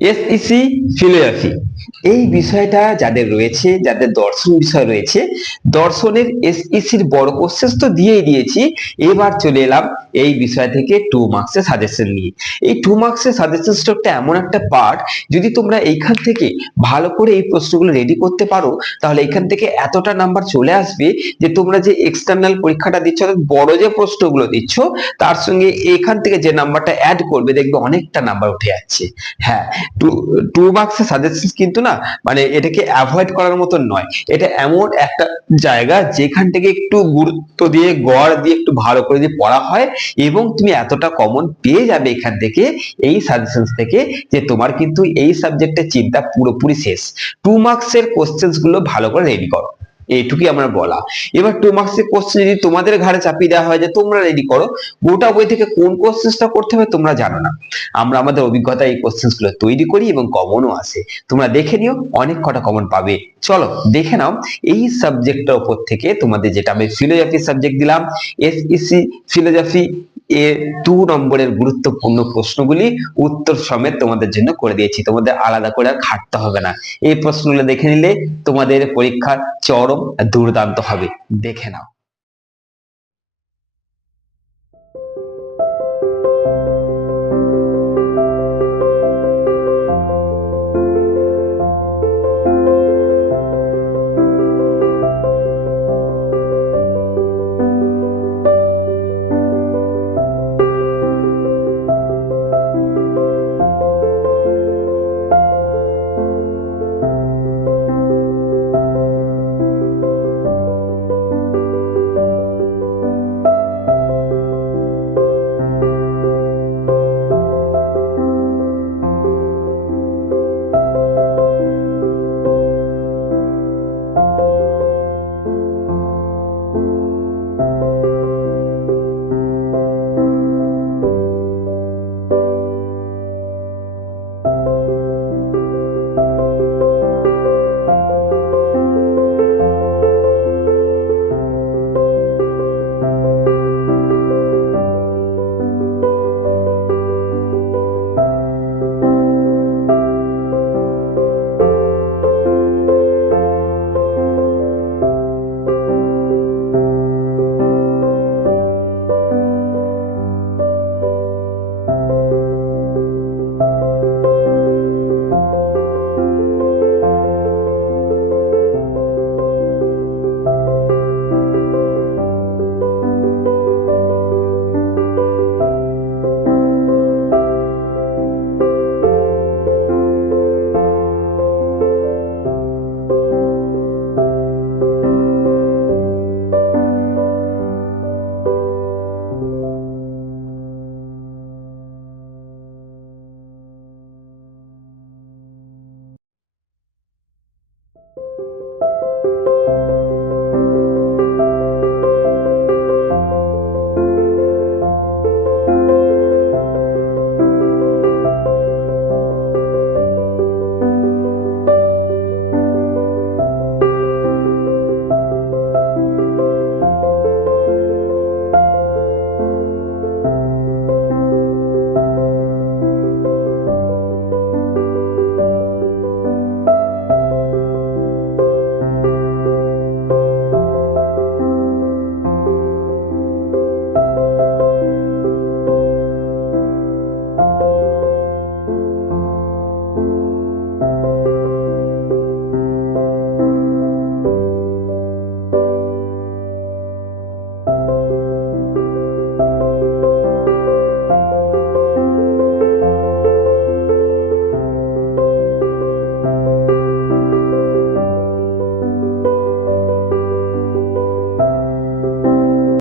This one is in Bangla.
এসইসি ফিলোসফি এই বিষয়টা যাদের রয়েছে, যাদের দর্শন বিষয় রয়েছে, দর্শনের এসইসির বড় কোশ্চেন তো দিয়েই দিয়েছি। এবার চলে এলাম এই বিষয় থেকে 2 মার্কসের সাজেশন নিয়ে। এই 2 মার্কসের সাজেশন স্টকটা এমন একটা পার্ট, যদি তোমরা এইখান থেকে ভালো করে এই প্রশ্নগুলো রেডি করতে পারো, তাহলে এখান থেকে এতটা নাম্বার চলে আসবে যে তোমরা যে এক্সটার্নাল পরীক্ষাটা দিচ্ছ, অর্থাৎ বড় যে প্রশ্নগুলো দিচ্ছ, তার সঙ্গে এখান থেকে যে নাম্বারটা অ্যাড করবে, দেখবে অনেকটা নাম্বার উঠে যাচ্ছে। হ্যাঁ, টু মার্কসের সাজেশন কিন্তু না, মানে এটাকে অ্যাভয়েড করার মতন নয়। এটা এমন একটা জায়গা যেখান থেকে একটু গুরুত্ব দিয়ে, গড় দিয়ে, একটু ভালো করে দিয়ে পড়া হয়, এবং তুমি এতটা কমন পেয়ে যাবে এখান থেকে, এই সাজেশন থেকে, যে তোমার কিন্তু এই সাবজেক্টের চিন্তা পুরোপুরি শেষ। 2 মার্কসের কোশ্চেন গুলো ভালো করে রেডি করো, এইটুকুই আমার বলা। এবার 2 মার্কসের কোশ্চেন যদি তোমাদের ঘাড়ে চাপিয়ে দেওয়া হয় যে তোমরা রেডি করো, গোটা বই থেকে কোন কোশ্চেনটা করতে হবে তোমরা জানো না। আমরা আমাদের অভিজ্ঞতা এই কোশ্চেন গুলো তৈরি করি এবং কমনও আসে। তোমরা দেখে নিও, অনেক কটা কমন পাবে। চলো দেখে নাও এই সাবজেক্টটার উপর থেকে তোমাদের, যেটা আমি ফিলোসফি সাবজেক্ট দিলাম, এসইসি ফিলোসফি এর 2 নম্বরের গুরুত্বপূর্ণ প্রশ্নগুলি উত্তর সমেত তোমাদের জন্য করে দিয়েছি। তোমাদের আলাদা করে আর খাটতে হবে না। এই প্রশ্নগুলো দেখে নিলে তোমাদের পরীক্ষা চরম দুর্দান্ত হবে। দেখে নাও।